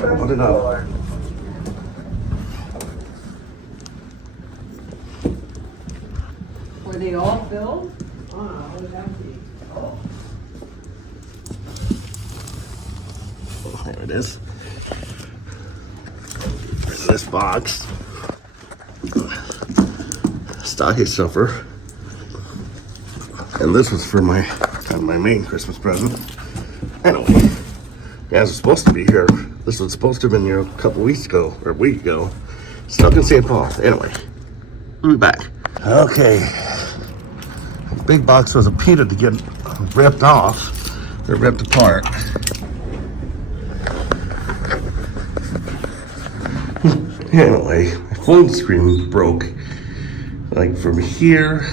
Put it up. Were they all filled? Oh, it was empty. Oh. There it is. This box. Stocking stuffer. And this was for my kind of my main Christmas present. Anyway, yeah, it was supposed to be here. This was supposed to have been here a couple weeks ago, or a week ago. Stuck in St. Paul. Anyway, we'll be back. Okay. Big box was a pita to get ripped off. They're ripped apart. Anyway, my phone screen broke. Like from here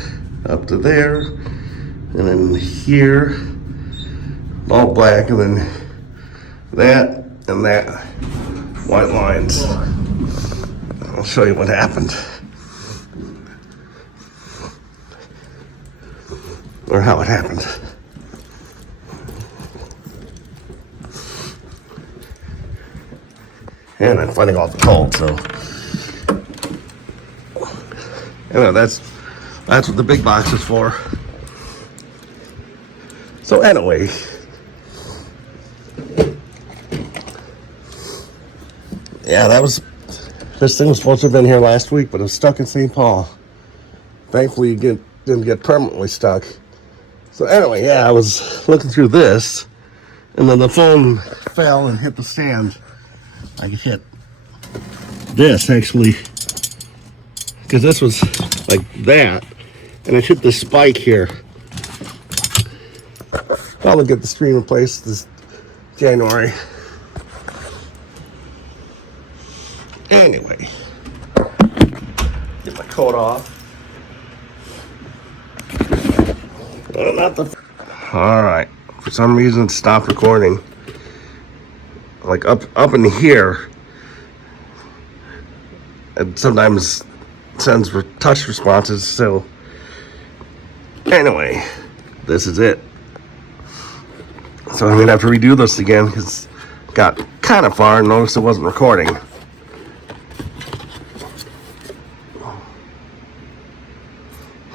up to there, and then here, all black, and then that and that, white lines. I'll show you what happened. Or how it happened. And I'm finding all the cold, so. Anyway, that's what the big box is for. So anyway. Yeah, this thing was supposed to have been here last week, but it was stuck in St. Paul. Thankfully, it didn't get permanently stuck. So anyway, yeah, I was looking through this, and then the phone fell and hit the stand. I hit this, actually, because this was like that, and it hit the spike here. I'll get the screen replaced this January. Anyway, get my coat off. All right. For some reason, it stopped recording. Like up in here, it sometimes sends touch responses. So anyway, this is it. So I'm gonna have to redo this again because it got kind of far and noticed it wasn't recording.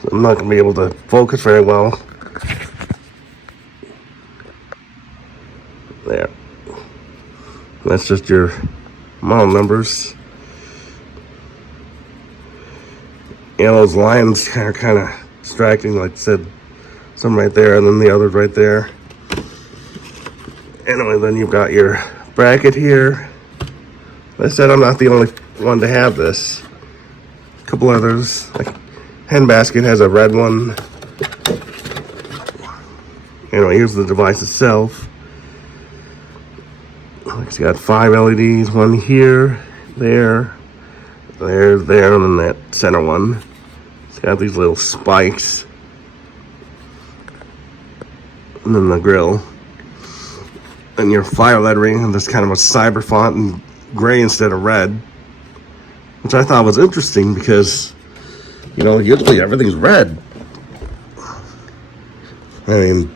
So I'm not gonna be able to focus very well. There. That's just your model numbers. Yeah, those lines are kind of distracting. Like I said, some right there and then the others right there. Anyway, then you've got your bracket here. Like I said, I'm not the only one to have this. A couple others, like Hen Basket has a red one. Anyway, here's the device itself. It's got 5 LEDs, one here, there, and then that center one. It's got these little spikes. And then the grill. And your fire lettering, and this kind of a cyber font in gray instead of red. Which I thought was interesting because, you know, usually everything's red. I mean,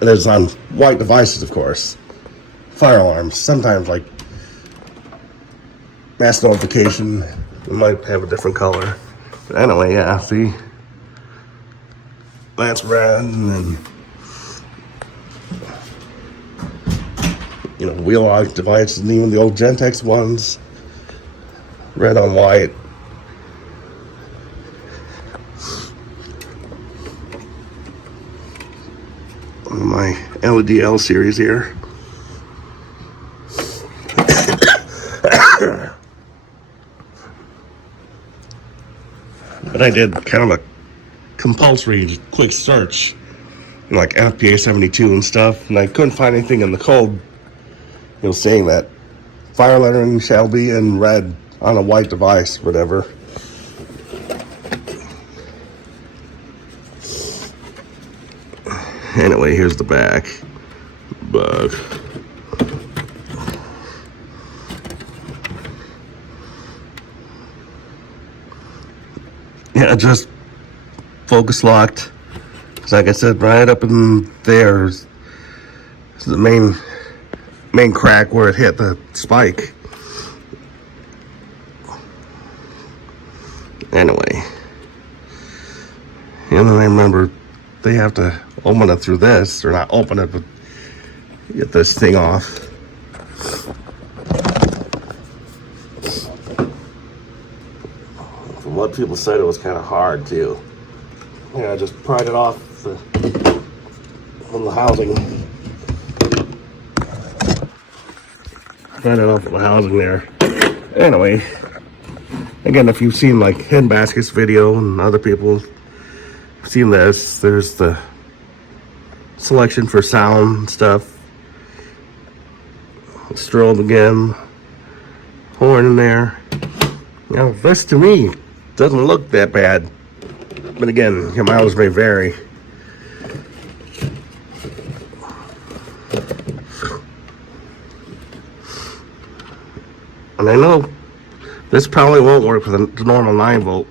and it's on white devices, of course. Fire alarms, sometimes like mass notification, it might have a different color. But anyway, yeah, see? That's red, and then, you know, wheel lock devices, and even the old Gentex ones, red on white. My LED L series here. But I did kind of a compulsory quick search, like FPA 72 and stuff, and I couldn't find anything in the code, you know, saying that fire lettering shall be in red on a white device, whatever. Anyway, here's the back. But yeah, just focus locked. Like I said, right up in there is the main main crack where it hit the spike. Anyway, and then I remember they have to open it through this, or not open it, but get this thing off. From what people said, it was kind of hard too. Yeah, I just pried it off from the housing. Pried it off from the housing there. Anyway, again, if you've seen like Hidden Baskets video and other people have seen this, there's the selection for sound stuff. Strobe again, horn in there. Now this to me doesn't look that bad, but again, your mileage may vary. And I know this probably won't work with the normal 9-volt,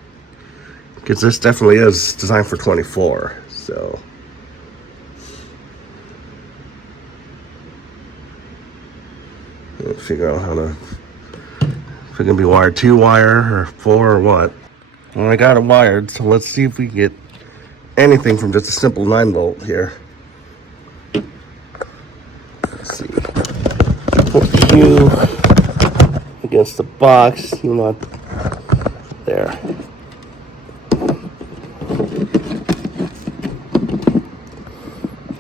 because this definitely is designed for 24. So let's figure out how to, if it can be wired 2-wire or 4 or what. Well, I got it wired, so let's see if we can get anything from just a simple 9-volt here. Let's see. Put you against the box, you want there.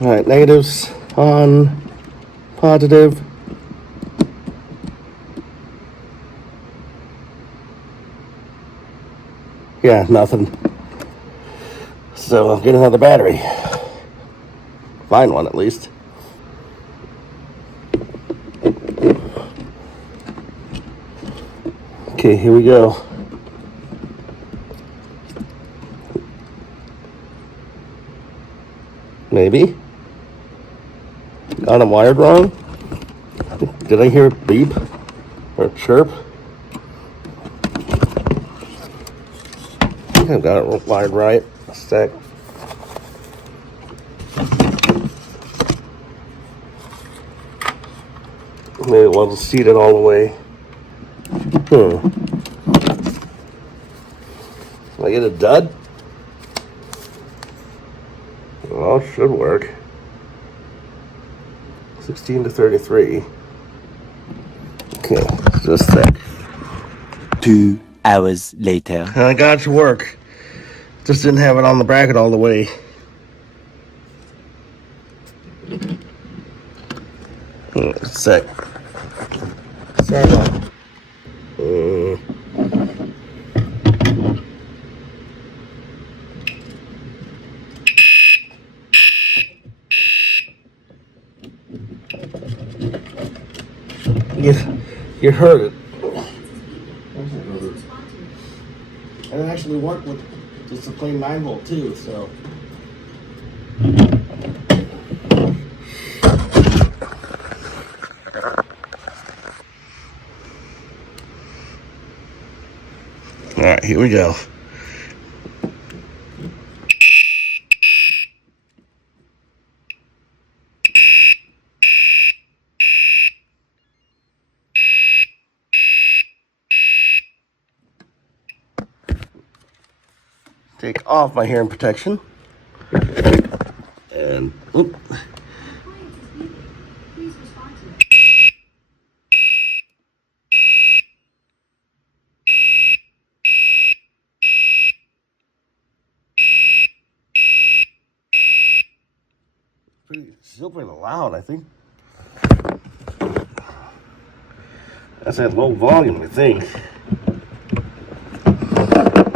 All right, negatives on, positive. Yeah, nothing. So I'll get another battery. Find one at least. Okay, here we go. Maybe. Got them wired wrong? Did I hear a beep or a chirp? I think I've got it wired right. A sec. Maybe it wasn't seated all the way. Did I get a dud? Well, it should work. 16 to 33. Okay, just a sec. 2 hours later. And I got it to work. Just didn't have it on the bracket all the way. Just a sec. Sorry about that. You heard it. And it actually worked with just a plain 9-volt too, so. All right, here we go. Take off my hearing protection. And, oop. Still pretty loud, I think. That's at low volume, I think.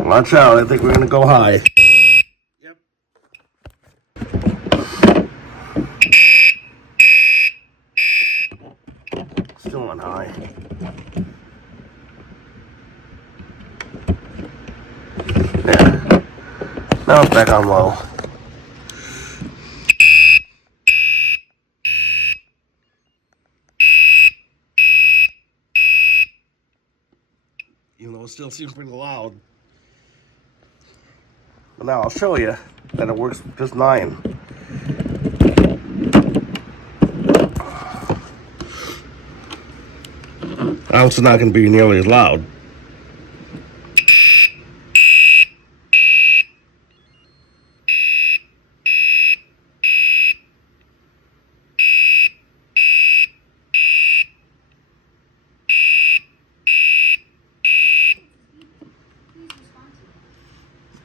Watch out, I think we're gonna go high. Yep. Still on high. There. Now it's back on low. Even though it still seems pretty loud. But now I'll show you that it works just 9. Now it's not going to be nearly as loud.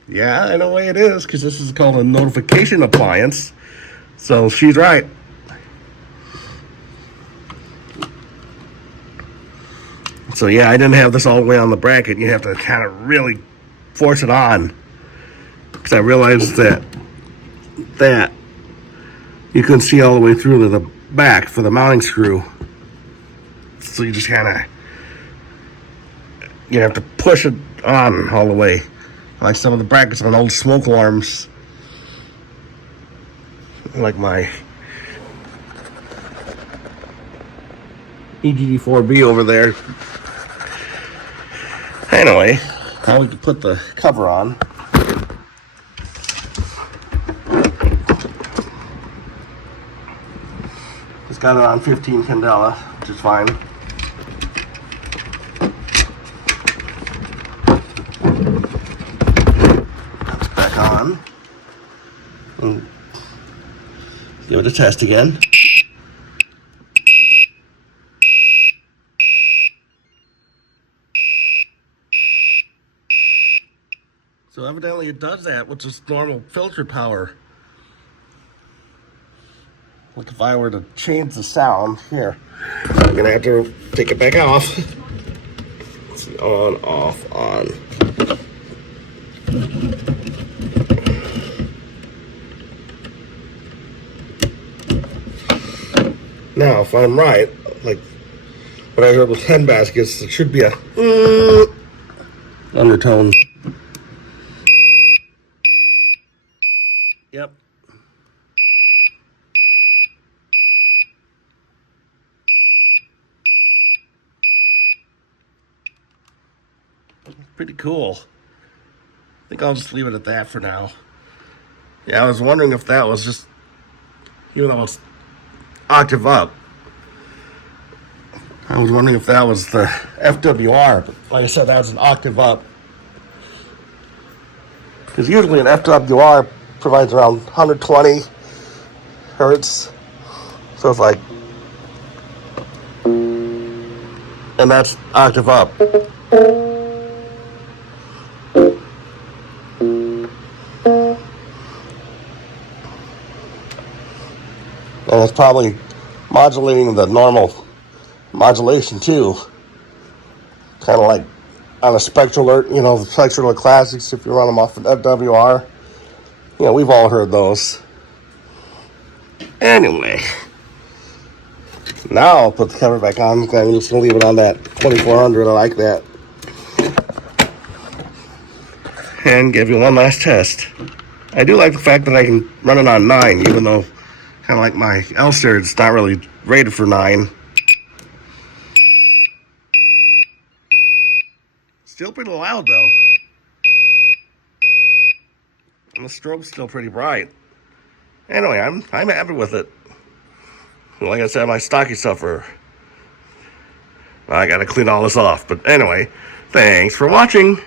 Yeah, I know the way it is, because this is called a notification appliance. So she's right. So yeah, I didn't have this all the way on the bracket. You have to kind of really force it on. Because I realized that you couldn't see all the way through to the back for the mounting screw. So you just kind of, you have to push it on all the way. Like some of the brackets on old smoke alarms. Like my EGD4B over there. Anyway, now we can put the cover on. Just got it on 15 candela, which is fine. That's back on. And give it a test again. So evidently it does that with just normal filter power. Like if I were to change the sound, here, I'm gonna have to take it back off. Let's see, on, off, on. Now, if I'm right, like what I heard with hen baskets, there should be a undertone. Yep. Pretty cool. I think I'll just leave it at that for now. Yeah, I was wondering if that was just, even though it's octave up, I was wondering if that was the FWR, but like I said, that was an octave up. Because usually an FWR provides around 120 hertz. So it's like, and that's octave up. And it's probably modulating the normal modulation too. Kind of like on a Spectral Alert, you know, the Spectral Alert Classics, if you run them off an FWR. You know, we've all heard those. Anyway, now I'll put the cover back on. I'm just going to leave it on that 2400. I like that. And give you one last test. I do like the fact that I can run it on 9, even though kind of like my Elster, it's not really rated for 9. Still pretty loud though. And the strobe's still pretty bright. Anyway, I'm happy with it. Like I said, my stocky sufferer. I gotta clean all this off. But anyway, thanks for watching.